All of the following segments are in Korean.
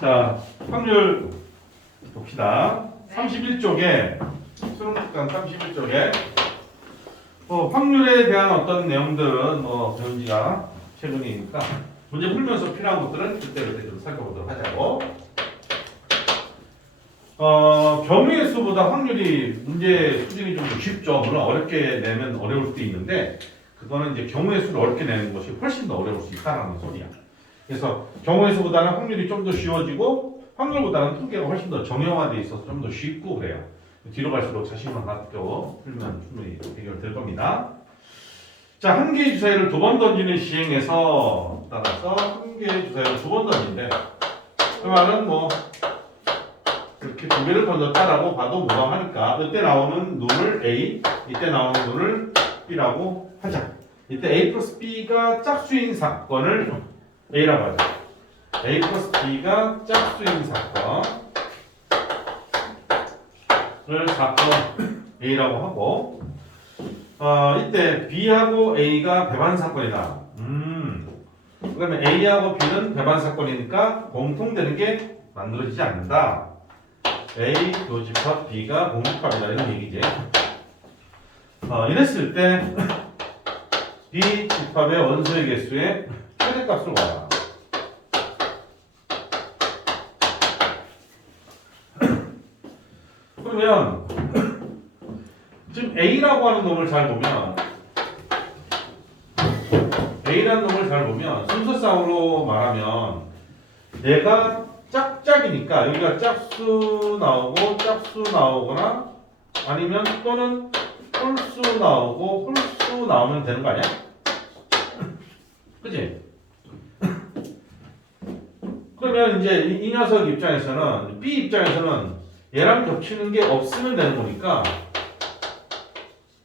자, 확률 봅시다. 31쪽에 수능 특강 31쪽에 확률에 대한 어떤 내용들은 배운 지가 최근이니까 문제 풀면서 필요한 것들은 그때그때 좀 살펴보도록 하자고. 경우의 수보다 확률이 문제 수준이 좀 쉽죠. 물론 어렵게 내면 어려울 수도 있는데 그거는 이제 경우의 수를 어렵게 내는 것이 훨씬 더 어려울 수 있다는 소리야. 그래서 경우의 수보다는 확률이 좀 더 쉬워지고 확률보다는 통계가 훨씬 더 정형화되어 있어서 좀 더 쉽고 그래요. 뒤로 갈수록 자신만 갖고 풀면 충분히 해결될 겁니다. 자, 한 개의 주사위를 두 번 던지는 시행에서 따라서 한 개의 주사위를 두 번 던진대. 그 말은 이렇게 두 개를 던졌다라고 봐도 무방하니까 이때 나오는 룰을 A, 이때 나오는 룰을 B라고 하자. 이때 A 플러스 B가 짝수인 사건을 A라고 하자. A 플러스 B가 짝수인 사건 A라고 하고 이때 B하고 A가 배반 사건이다. 그러면 A하고 B는 배반 사건이니까 공통되는 게 만들어지지 않는다. A 교집합 B가 공집합이다 이런 얘기지. 이랬을 때 B 집합의 원소의 개수의 최대값을 구하라. 그러면 지금 A라고 하는 놈을 잘 보면 A라는 놈을 잘 보면 순서상으로 말하면 얘가 짝짝이니까 여기가 짝수 나오고 짝수 나오거나 아니면 또는 홀수 나오고 홀수 나오면 되는 거 아니야? 그치? 그러면 이제 이 녀석 입장에서는 B 입장에서는 얘랑 겹치는 게 없으면 되는 거니까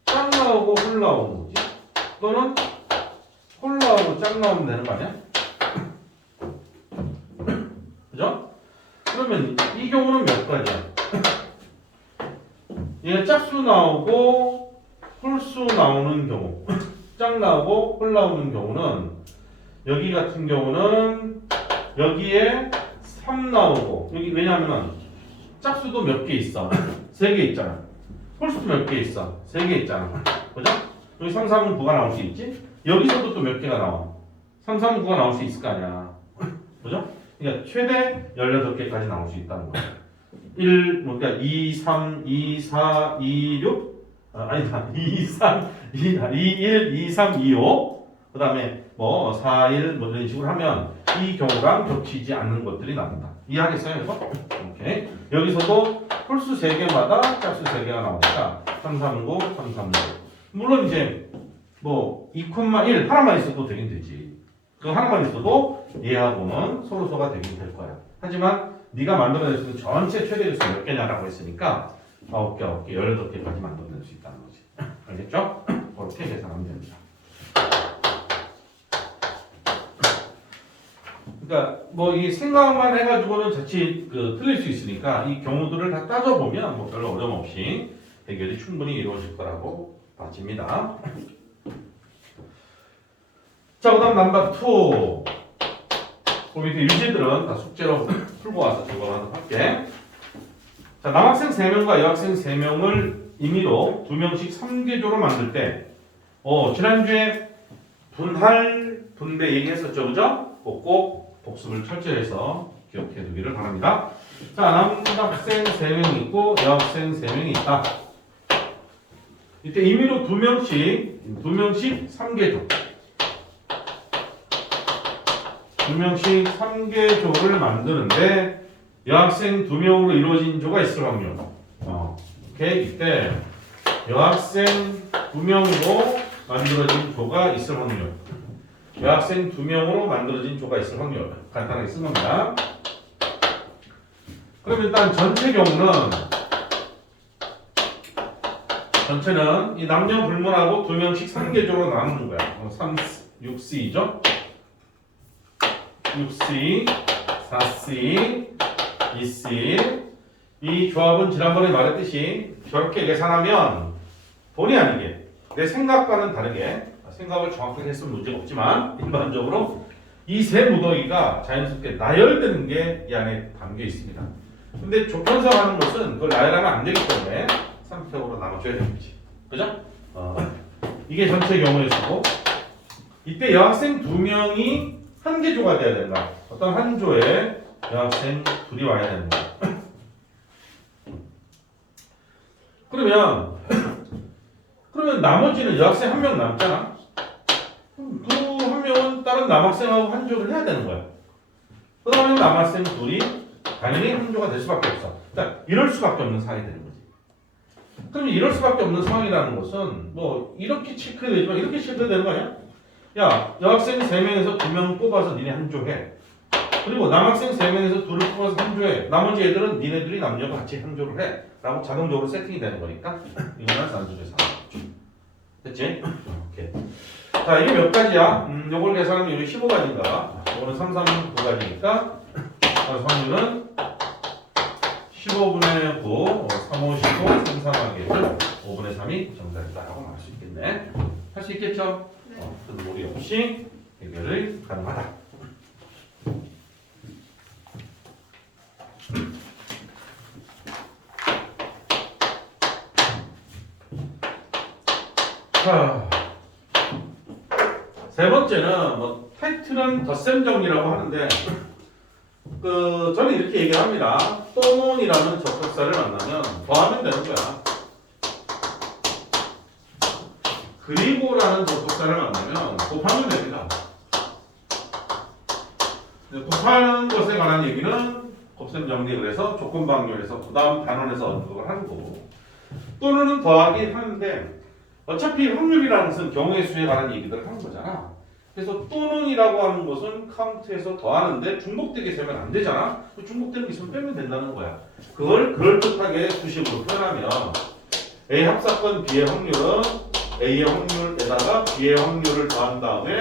짝 나오고 홀 나오는 거지. 또는 홀 나오고 짝 나오면 되는 거 아니야? 그죠? 그러면 이 경우는 몇 가지야? 얘가 짝수 나오고 홀수 나오는 경우 짝 나오고 홀 나오는 경우는 여기 같은 경우는 여기에 3 나오고 여기 왜냐면은 짝수도 몇 개 있어. 3개 있잖아. 홀수도 몇 개 있어. 3개 있잖아. 그죠? 여기 3, 3은 9가 나올 수 있지? 여기서도 또 몇 개가 나와. 3, 3은 9가 나올 수 있을 거 아니야. 그죠? 그러니까 최대 18개까지 나올 수 있다는 거야. 그러니까 2, 3, 2, 4, 2, 6 아니다. 2, 3, 2, 1, 2, 3, 2, 5 그 다음에 4, 1 이런 식으로 하면 이 경우랑 겹치지 않는 것들이 나온다. 이해하겠어요? 이거? 오케이. 여기서도 홀수 3개마다 짝수 3개가 나오니까 3, 3, 9, 3, 3, 9 물론 이제 2,1 하나만 있어도 되긴 되지. 그 하나만 있어도 얘하고는 서로서가 되긴 될 거야. 하지만 네가 만들어낼 수 있는 전체 최대 개수 몇 개냐라고 했으니까 9개, 9개, 18개까지 만들어낼 수 있다는 거지. 알겠죠? 그렇게 계산하면 됩니다. 그러니까 이 생각만 해가지고는 자칫 틀릴 수 있으니까 이 경우들을 다 따져보면 별로 어려움 없이 해결이 충분히 이루어질 거라고 봐집니다. 자, 그다음 넘버 2. 그 밑에 유지들은 다 숙제로 풀고 와서 적어가도록 할게. 자, 남학생 3명과 여학생 3명을 임의로 2명씩 3개조로 만들 때 지난주에 분할, 분배 얘기했었죠, 그죠? 꼭 복습을 철저히 해서 기억해 두기를 바랍니다. 자, 남학생 3명이 있고 여학생 3명이 있다. 이때 임의로 2명씩 3개조 2명씩 3개조를 만드는데 여학생 2명으로 이루어진 조가 있을 확률. 오케이. 이때 여학생 2명으로 만들어진 조가 있을 확률. 여학생 2명으로 만들어진 조가 있을 확률. 간단하게 쓴 겁니다. 그럼 일단 전체 경우는 전체는 이 남녀 불문하고 2명씩 3개조로 나누는 거야. 6C죠? 6C, 4C, 2C. 이 조합은 지난번에 말했듯이 저렇게 계산하면 본의 아니게 내 생각과는 다르게 생각을 정확하게 했으면 문제가 없지만 일반적으로 이 세 무더기가 자연스럽게 나열되는 게 이 안에 담겨 있습니다. 근데 조편성 하는 것은 그걸 나열하면 안 되기 때문에 3팩으로 나눠줘야 되는 거지. 그죠? 이게 전체 경우의 수고. 이때 여학생 2명이 한 개 조가 돼야 된다. 어떤 한 조에 여학생 둘이 와야 된다. 그러면 나머지는 여학생 1명 남잖아. 그 한 명은 다른 남학생하고 한 조를 해야 되는 거야. 그러면 남학생 둘이 당연히 한 조가 될 수밖에 없어. 그러니까 이럴 수밖에 없는 상황이 되는 거지. 그러면 이럴 수밖에 없는 상황이라는 것은 뭐 이렇게 체크되지만 이렇게 체크되는 거 아니야? 야, 여학생 3명에서 2명 뽑아서 니네 한 조 해. 그리고 남학생 3명에서 2를 뽑아서 한 조 해. 나머지 애들은 니네들이 남녀가 같이 한 조를 해. 라고 자동적으로 세팅이 되는 거니까 이거는 산수에서 됐지? 오케이. 자, 이게 몇 가지야? 요걸 계산하면 이게 15가지인가? 이거는 3, 3, 9가지니까 확률은 15분의 9, 3, 5, 15, 3, 3 하겠죠? 5분의 3이 정답이다라고 말할 수 있겠네. 할 수 있겠죠? 네. 큰 무리 없이 해결이 가능하다. 자, 세 번째는 뭐 타이틀은 덧셈 정리라고 하는데 저는 이렇게 얘기를 합니다. 또는이라는 접속사를 만나면 더하면 되는 거야. 그리고라는 접속사를 만나면 곱하면 됩니다. 곱하는 것에 관한 얘기는 곱셈 정리 그래서 조건방뇨에서 그 다음 단원에서 언급을 하는 거고 또는 더하긴 하는데 어차피 확률이라는 것은 경우의 수에 관한 얘기들을 하는 거잖아. 그래서 또는이라고 하는 것은 카운트에서 더하는데 중복되게 세면 안 되잖아. 중복되는 게 있으면 빼면 된다는 거야. 그걸 그럴듯하게 수식으로 표현하면 A 합사건 B의 확률은 A의 확률에다가 B의 확률을 더한 다음에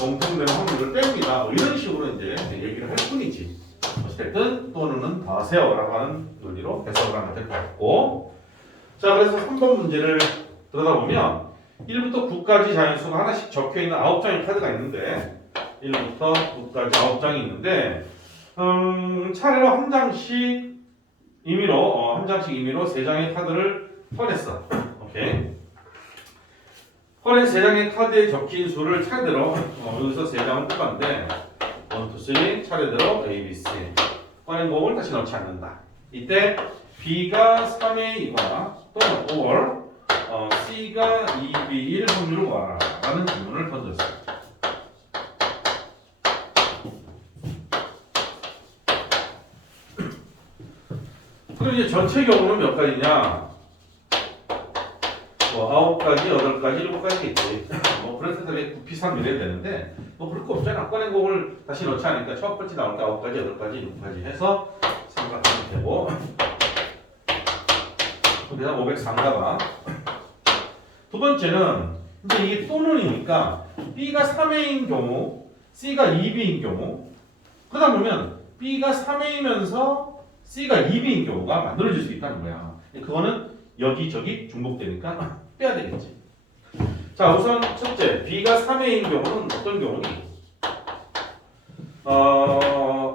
공통되는 확률을 뺍니다. 뭐 이런 식으로 이제 얘기를 할 뿐이지. 어쨌든 또는은 더하세요라고 하는 논리로 해석을 하면 될 것 같고. 자, 그래서 3번 문제를 들여다보면 1부터 9까지 자연수가 하나씩 적혀있는 9장의 카드가 있는데 1부터 9까지 9장이 있는데 차례로 한 장씩 임의로 3장의 카드를 꺼냈어. 오케이. 꺼낸 3장의 카드에 적힌 수를 차례대로 여기서 3장을 뽑았는데 1, 2, 3 차례대로 A, B, C 꺼낸 곱을 다시 넣지 않는다. 이때 B가 3의 2거나 또는 or C가 2B 1 확률을 구하라 라는 질문을 던졌어요. 그럼 이제 전체 경우는 몇 가지냐? 뭐 9가지, 8가지, 7가지겠지. 뭐 그래서 되게 구피삼 이래야 되는데 뭐 그럴 거 없잖아. 꺼낸 곡을 다시 넣지 않으니까 첫 번째 나올 때 9가지, 8가지, 6가지 해서 삼각하면 되고 그래서 503가가 두 번째는 이제 이게 또는이니까 B가 3A인 경우, C가 2B인 경우 그러다 보면 B가 3A면서 C가 2B인 경우가 만들어질 수 있다는 거야. 그거는 여기저기 중복되니까 빼야 되겠지. 자, 우선 첫째, B가 3A인 경우는 어떤 경우니?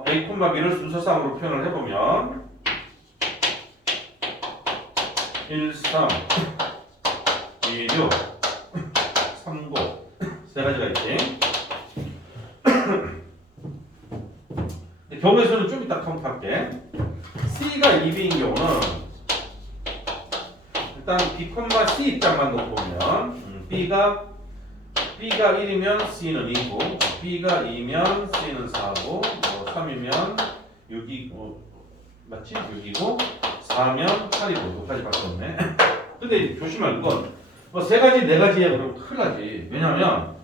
A, B를 순서상으로 표현을 해보면 1, 3, 2, 6, 3, 9 세 가지가 있지. 경우의 수는 좀 이따 카운트할게. C가 2B인 경우는 일단 B, C 입장만 놓고 보면 B가 1이면 C는 2고 B가 2면 C는 4고 3이면 6이고 맞지? 6이고 4면 8이고 6까지밖에 없네. 근데 조심할 건 뭐 세 가지, 네 가지에 그러면 큰일 나지. 왜냐면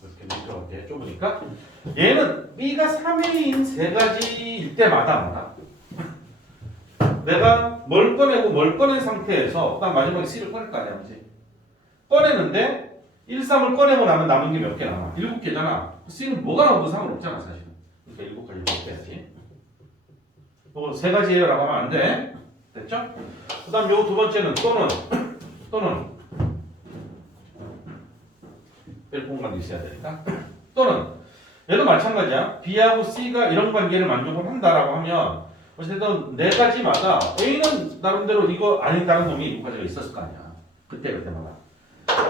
이렇게 밀어볼게. 좁으니까 얘는 B가 3A인 세 가지일 때마다 내가 뭘 꺼내고 뭘 꺼낸 상태에서 딱 마지막에 C를 꺼낼 거 아니야, 그치? 꺼내는데 1, 3을 꺼내고 나면 남은 게 몇 개 남아? 7개잖아. C는 뭐가 나오도 상관없잖아, 사실은. 그러니까 7가지 빼야지. 이거 세 가지예요 라고 하면 안 돼. 됐죠? 그 다음 요 두 번째는 또는 뺄 공간이 있어야 되니까. 또는 얘도 마찬가지야. B하고 C가 이런 관계를 만족을 한다라고 하면 어쨌든 네 가지마다 A는 나름대로 이거 아니다는 놈이 이거 가지고 있었을 거 아니야. 그때마다.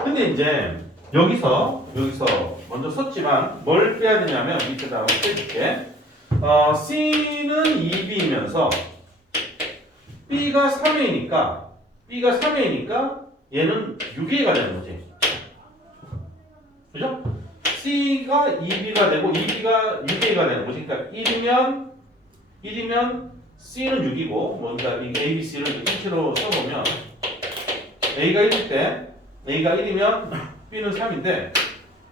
근데 이제 여기서 먼저 썼지만 뭘 빼야 되냐면 밑에다 한번 빼줄게. C는 2B이면서 B가 3A니까 얘는 6A가 되는 거지. 그죠? C가 2B가 되고 2B가 6A가 되는 거지. 그러니까 1이면 C는 6이고 뭔가 이 A, B, C를 일체로 써보면 A가 1일 때 A가 1이면 B는 3인데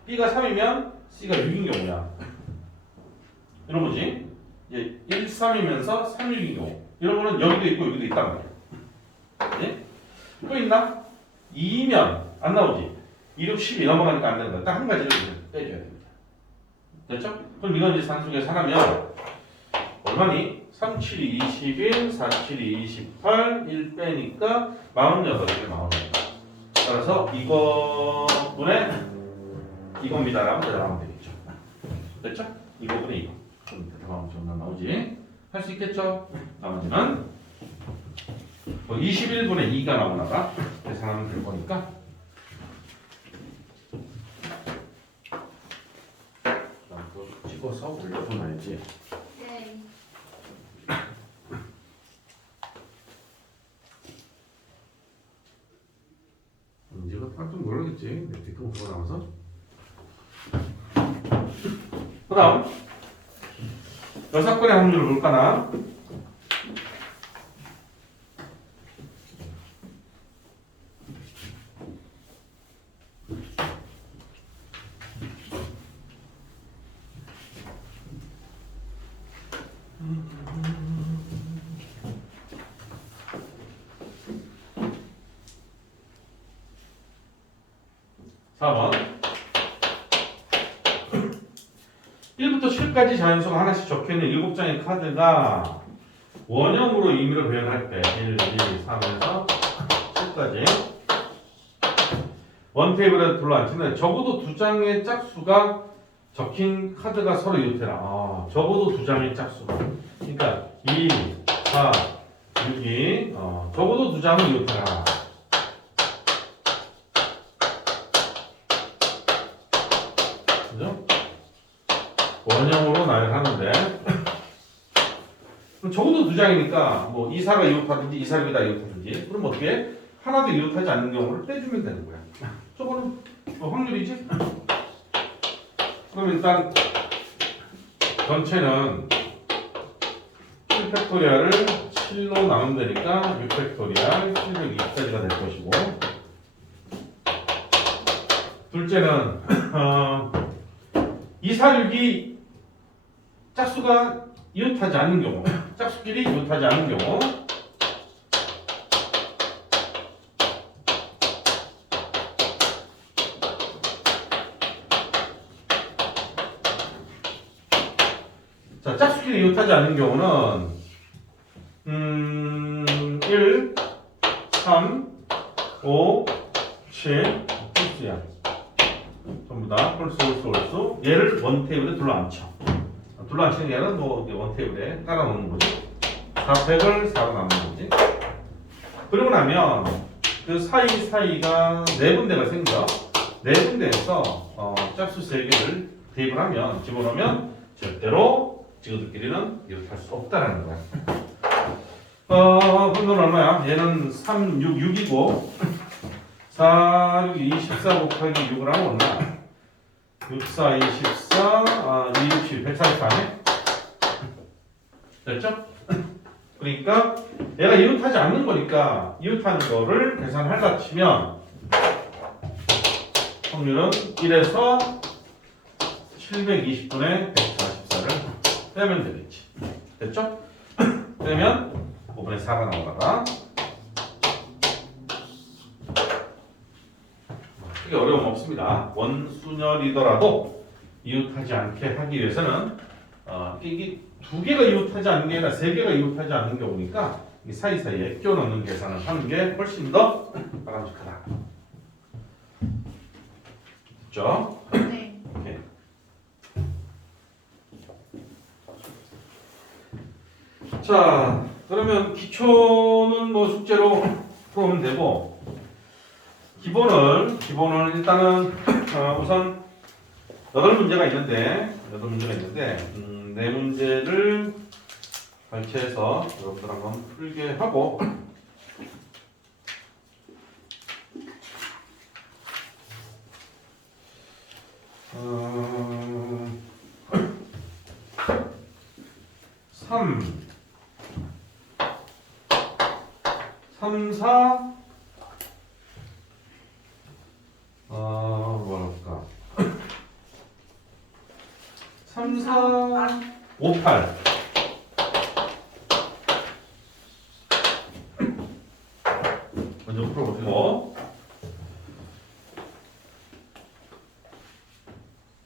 B가 3이면 C가 6인 경우야. 이런 거지. 1, 3이면서 3, 6인 경우. 이런 거는 여기도 있고 여기도 있단 말이야. 네? 또 있나? 2면 안 나오지. 2, 6, 12 넘어가니까 안 되는 거야. 딱 한 가지를 빼줘야 됩니다. 됐죠? 그럼 이건 이제 산수계에서 하면 얼마니? 3, 7이 21, 4, 7이 28, 1 빼니까 48개 나오는 거야. 따라서 이거분의 이겁니다라고 대답하면 되겠죠. 됐죠? 이거분의 이거. 그럼 대답하면 정답 나오지. 할 수 있겠죠? 나머지는 21분의 2가 나오나가 계산하면 될 거니까. 찍어서 올려줘놔야지. 네. 이거 깜짝 놀라겠지. 내 뒤통 보고 나와서. 그 다음 여사건의 확률을 볼까나. (4번) 1부터 7까지 자연수가 하나씩 적혀있는 7장의 카드가 원형으로 임의로 표현할 때 1, 2, 3에서 7까지 원 테이블에 둘러앉히는데 적어도 2장의 짝수가 적힌 카드가 서로 이웃해라. 적어도 2장의 짝수가. 그러니까 2, 4, 6이 적어도 2장은 이웃해라. 그죠? 원형으로 나열하는데 그럼 적어도 2장이니까 뭐 2사가 이웃하든지 2사가 다 이웃하든지 그럼 어떻게 하나도 이웃하지 않는 경우를 빼주면 되는 거야. 저거는 확률이지? 그럼 일단 전체는 7팩토리얼을 7로 나누면 되니까 6팩토리얼 720까지가 될 것이고 둘째는 2, 4, 6이 짝수가 이웃하지 않는 경우 짝수끼리 이웃하지 않는 경우 자, 짝수끼리 이웃하지 않는 경우는 1, 3, 5, 7 홀수야. 전부 다 홀수 얘를 원 테이블에 둘러앉혀. 둘러앉히는 게 아니라 뭐 원 테이블에 깔아 놓는 거지. 4팩을 4로 나누는 거지. 그러고 나면 그 사이가 네 군데가 생겨. 네 군데에서 짝수 3개를 대입을 하면 집어넣으면 절대로 지구들끼리는 이웃할 수 없다라는 거야. 분노는 얼마야? 얘는 3, 6, 6이고 4, 6, 24 곱하기 6을 하면 얼마야? 6, 4, 24, 2, 6, 7, 144네? 됐죠? 그러니까 얘가 이웃하지 않는 거니까 이웃하는 거를 계산하려 치면 확률은 1에서 720분의 144를 빼면 되겠지. 됐죠? 빼면 5분의 4가 나오다가 크게 어려움 없습니다. 원순열이더라도 이웃하지 않게 하기 위해서는 이게 2개가 이웃하지 않는 게 아니라 3개가 이웃하지 않는 경우니까 이 사이사이에 껴넣는 계산을 하는 게 훨씬 더 바람직하다. 됐죠? 맞죠? 네. 오케이. 자, 그러면 기초는 뭐 숙제로 풀면 되고, 기본을 일단은 우선 8문제가 있는데, 네 문제를 발췌해서 여러분들 한번 풀게 하고, 어, 3, 4, 뭐랄까. 3, 4, 5, 8.